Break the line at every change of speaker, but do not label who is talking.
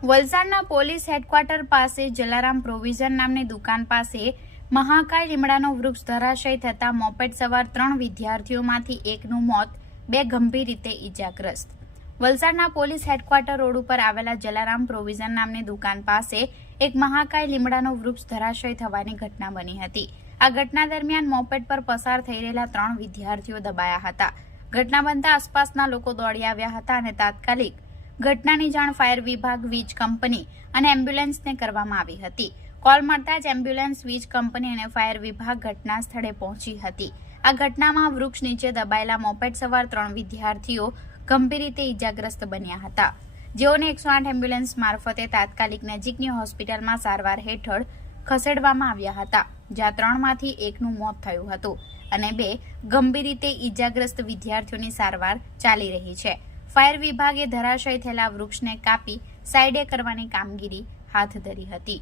વલસાડના police headquarter પાસે Jalaram provision નામની દુકાન પાસે મહાકાય લીમડાનો વૃક્ષ ધરાશય થતા મોપેડ સવાર ત્રણ વિદ્યાર્થીઓમાંથી એકનું મોત બે ગંભીર રીતે ઈજાગ્રસ્ત. વલસાડના પોલીસ હેડક્વાર્ટર રોડ ઉપર આવેલા જલારામ પ્રોવિઝન નામની દુકાન પાસે એક મહાકાય લીમડાનો વૃક્ષ ધરાશય થવાની ઘટના બની હતી. આ ઘટના દરમિયાન મોપેડ પર પસાર થઈ રહેલા ત્રણ વિદ્યાર્થીઓ દબાયા હતા. ઘટના બનતા આસપાસના લોકો દોડી આવ્યા હતા અને તાત્કાલિક ઘટનાની જાણ ફાયર વિભાગ વીજ કંપની અને એમ્બ્યુલન્સને કરવામાં આવી હતી. કોલ મળતા જ એમ્બ્યુલન્સ, વીજ કંપની અને ફાયર વિભાગ ઘટના સ્થળે પહોંચી હતી. આ ઘટનામાં વૃક્ષ નીચે દબાયેલા મોપેડ સવાર ત્રણ વિદ્યાર્થીઓ ગંભીર રીતે ઈજાગ્રસ્ત બન્યા હતા. જેઓને એકસો આઠ એમ્બ્યુલન્સ મારફતે તાત્કાલિક નજીકની હોસ્પિટલમાં સારવાર હેઠળ ખસેડવામાં આવ્યા હતા, જ્યાં ત્રણમાંથી એકનું મોત થયું હતું અને બે ગંભીર રીતે ઈજાગ્રસ્ત વિદ્યાર્થીઓની સારવાર ચાલી રહી છે. ફાયર વિભાગે ધરાશય થયેલા વૃક્ષને કાપી સાઈડે કરવાની કામગીરી હાથ ધરી હતી.